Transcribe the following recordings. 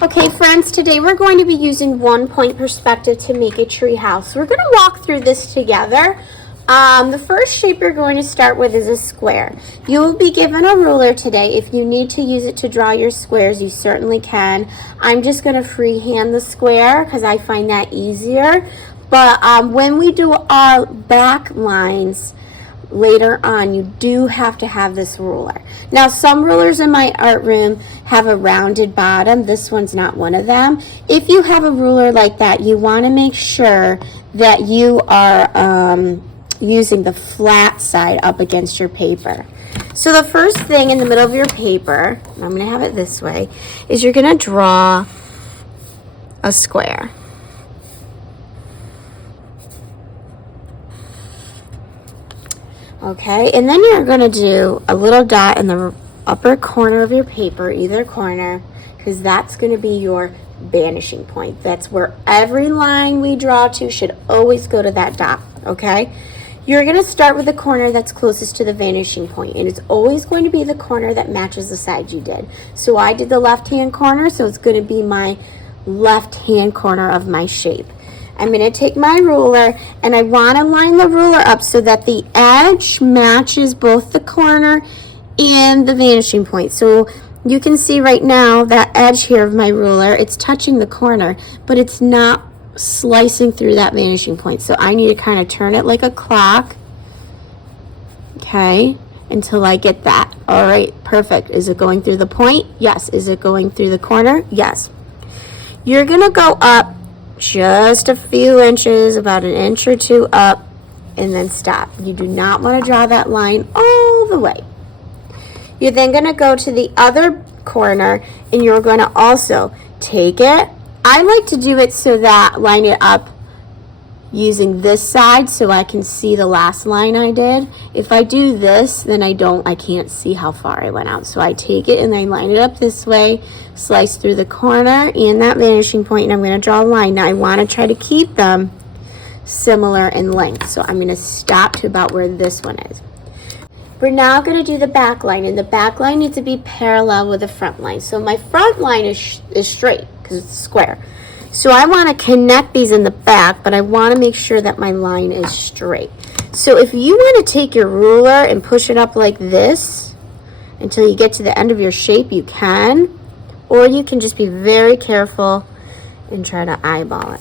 Okay friends, today we're going to be using 1-point perspective to make a tree house. We're going to walk through this together. The first shape you're going to start with is a square. You will be given a ruler today. If you need to use it to draw your squares, you certainly can. I'm just going to freehand the square because I find that easier. But when we do our back lines, later on, you do have to have this ruler. Now, some rulers in my art room have a rounded bottom. This one's not one of them. If you have a ruler like that, you want to make sure that you are using the flat side up against your paper. So the first thing in the middle of your paper, and I'm going to have it this way, is you're going to draw a square. Okay, and then you're going to do a little dot in the upper corner of your paper, either corner, because that's going to be your vanishing point. That's where every line we draw to should always go to that dot, okay? You're going to start with the corner that's closest to the vanishing point, and it's always going to be the corner that matches the side you did. So I did the left-hand corner, so it's going to be my left-hand corner of my shape. I'm going to take my ruler and I want to line the ruler up so that the edge matches both the corner and the vanishing point. So you can see right now that edge here of my ruler, it's touching the corner, but it's not slicing through that vanishing point. So I need to kind of turn it like a clock, okay, until I get that. All right, perfect. Is it going through the point? Yes. Is it going through the corner? Yes. You're going to go up just a few inches, about an inch or two up, and then stop. You do not want to draw that line all the way. You're then going to go to the other corner and you're going to also take it. I like to do it so that line it up using this side so I can see the last line I did. If I do this, then I can't see how far I went out. So I take it and I line it up this way, slice through the corner and that vanishing point, and I'm going to draw a line. Now I want to try to keep them similar in length. So I'm going to stop to about where this one is. We're now going to do the back line, and the back line needs to be parallel with the front line. So my front line is straight because it's square. So I want to connect these in the back, but I want to make sure that my line is straight. So if you want to take your ruler and push it up like this until you get to the end of your shape, you can. Or you can just be very careful and try to eyeball it.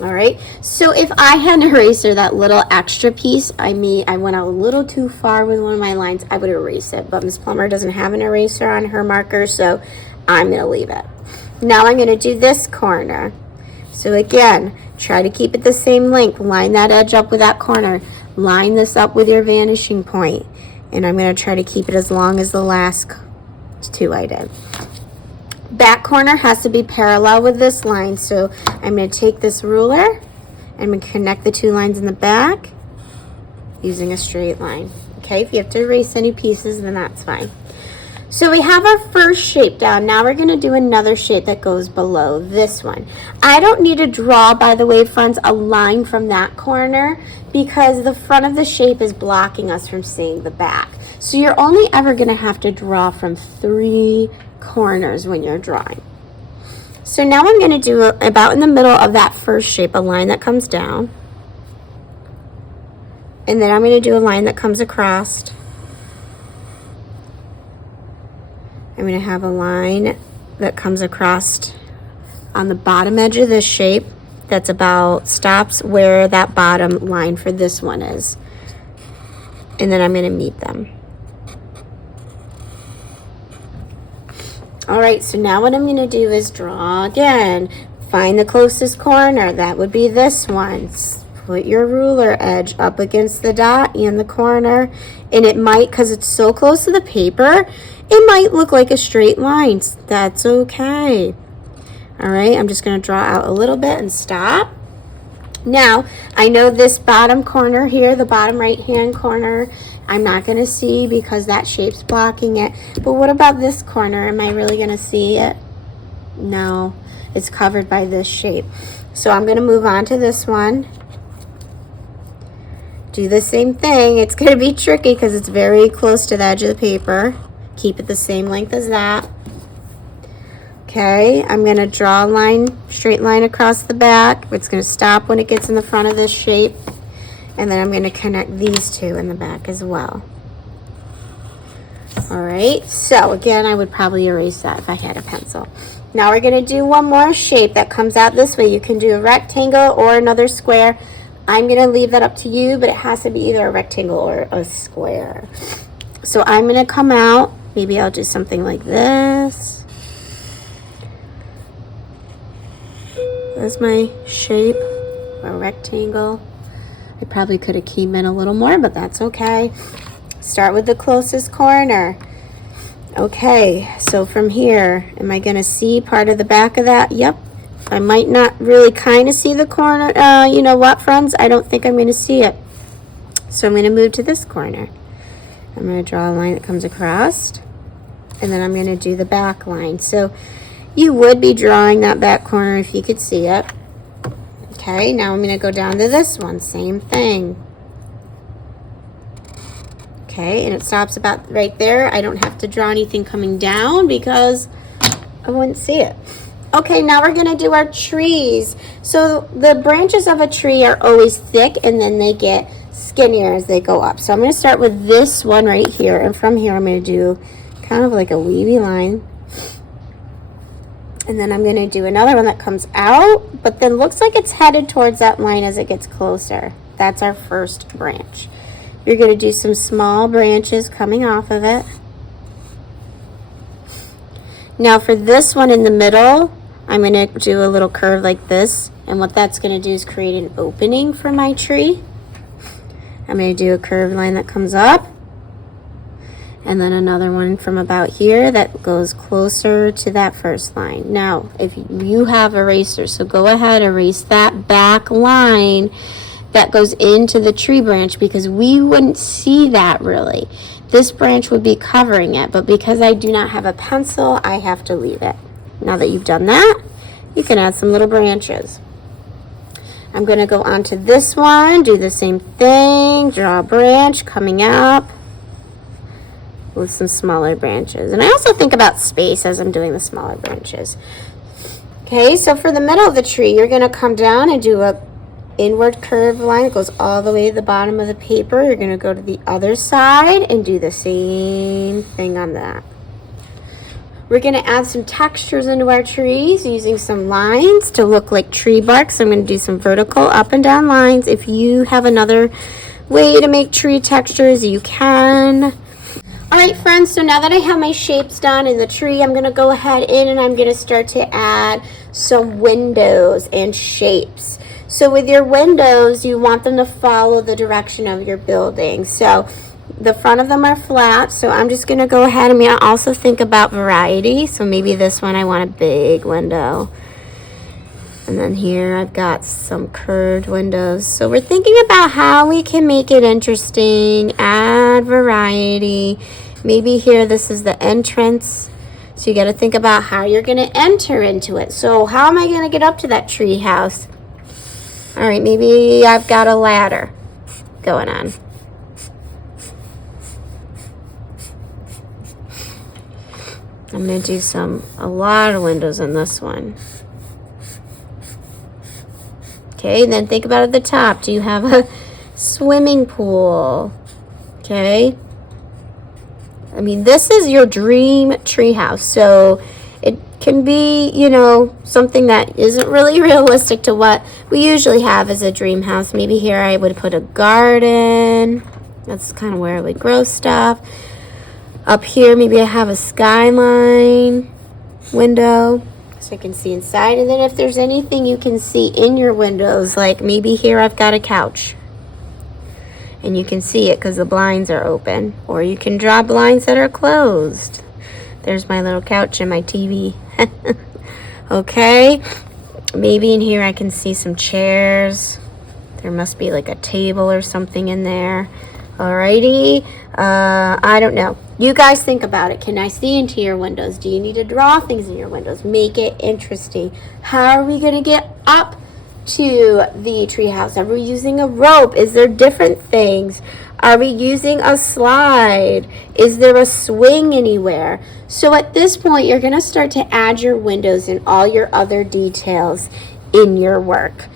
All right. So if I had an eraser, that little extra piece, I went a little too far with one of my lines, I would erase it. But Ms. Plummer doesn't have an eraser on her marker, so I'm going to leave it. Now I'm going to do this corner. So again, try to keep it the same length. Line that edge up with that corner. Line this up with your vanishing point. And I'm going to try to keep it as long as the last two I did. Back corner has to be parallel with this line. So I'm going to take this ruler and I'm going to connect the two lines in the back using a straight line. Okay, if you have to erase any pieces, then that's fine. So we have our first shape down. Now we're going to do another shape that goes below this one. I don't need to draw, by the way, friends, a line from that corner because the front of the shape is blocking us from seeing the back. So you're only ever going to have to draw from 3 corners when you're drawing. So now I'm going to do about in the middle of that first shape, a line that comes down. And then I'm going to do a line that comes across. I'm going to have a line that comes across on the bottom edge of this shape that's about stops where that bottom line for this one is. And then I'm going to meet them. All right, so now what I'm going to do is draw again. Find the closest corner. That would be this one. Put your ruler edge up against the dot and the corner. And it might, because it's so close to the paper, it might look like a straight line. That's okay. All right, I'm just going to draw out a little bit and stop. Now, I know this bottom corner here, the bottom right-hand corner, I'm not going to see because that shape's blocking it. But what about this corner? Am I really going to see it? No, it's covered by this shape. So I'm going to move on to this one. Do the same thing. It's going to be tricky because it's very close to the edge of the paper. Keep it the same length as that. Okay, I'm going to draw a line, straight line across the back. It's going to stop when it gets in the front of this shape. And then I'm going to connect these two in the back as well. All right, so again, I would probably erase that if I had a pencil. Now we're going to do one more shape that comes out this way. You can do a rectangle or another square. I'm going to leave that up to you, but it has to be either a rectangle or a square. So I'm going to come out. Maybe I'll do something like this. That's my shape, a rectangle. I probably could have came in a little more, but that's okay. Start with the closest corner. Okay, so from here, am I going to see part of the back of that? Yep. I might not really kind of see the corner. You know what, friends? I don't think I'm going to see it. So I'm going to move to this corner. I'm going to draw a line that comes across. And then I'm going to do the back line. So you would be drawing that back corner if you could see it. Okay, now I'm going to go down to this one. Same thing. Okay, and it stops about right there. I don't have to draw anything coming down because I wouldn't see it. Okay, now we're going to do our trees. So the branches of a tree are always thick and then they get skinnier as they go up. So I'm going to start with this one right here. And from here I'm going to do kind of like a wavy line. And then I'm going to do another one that comes out, but then looks like it's headed towards that line as it gets closer. That's our first branch. You're going to do some small branches coming off of it. Now for this one in the middle, I'm going to do a little curve like this. And what that's going to do is create an opening for my tree. I'm going to do a curved line that comes up. And then another one from about here that goes closer to that first line. Now, if you have erasers, so go ahead, erase that back line that goes into the tree branch because we wouldn't see that really. This branch would be covering it, but because I do not have a pencil, I have to leave it. Now that you've done that, you can add some little branches. I'm going to go on to this one, do the same thing, draw a branch coming up with some smaller branches. And I also think about space as I'm doing the smaller branches. Okay, so for the middle of the tree, you're going to come down and do a inward curved line that goes all the way to the bottom of the paper. You're going to go to the other side and do the same thing on that. We're going to add some textures into our trees using some lines to look like tree bark. So I'm going to do some vertical up and down lines. If you have another way to make tree textures, you can. All right, friends, so now that I have my shapes done in the tree, I'm going to go ahead in and I'm going to start to add some windows and shapes. So with your windows, you want them to follow the direction of your building. So the front of them are flat, so I'm just going to go ahead. I'm going to also think about variety. So maybe this one I want a big window. And then here I've got some curved windows. So we're thinking about how we can make it interesting, add variety. Maybe here this is the entrance. So you got to think about how you're going to enter into it. So how am I going to get up to that tree house? All right, maybe I've got a ladder going on. I'm going to do a lot of windows in this one. Okay, then think about at the top. Do you have a swimming pool? Okay. I mean, this is your dream treehouse. So it can be, you know, something that isn't really realistic to what we usually have as a dream house. Maybe here I would put a garden. That's kind of where I would grow stuff. Up here, maybe I have a skyline window so I can see inside. And then if there's anything you can see in your windows, like maybe here I've got a couch. And you can see it because the blinds are open. Or you can draw blinds that are closed. There's my little couch and my TV. Okay. Maybe in here I can see some chairs. There must be like a table or something in there. Alrighty. I don't know. You guys think about it. Can I see into your windows? Do you need to draw things in your windows? Make it interesting. How are we going to get up to the treehouse? Are we using a rope? Is there different things? Are we using a slide? Is there a swing anywhere? So at this point, you're going to start to add your windows and all your other details in your work.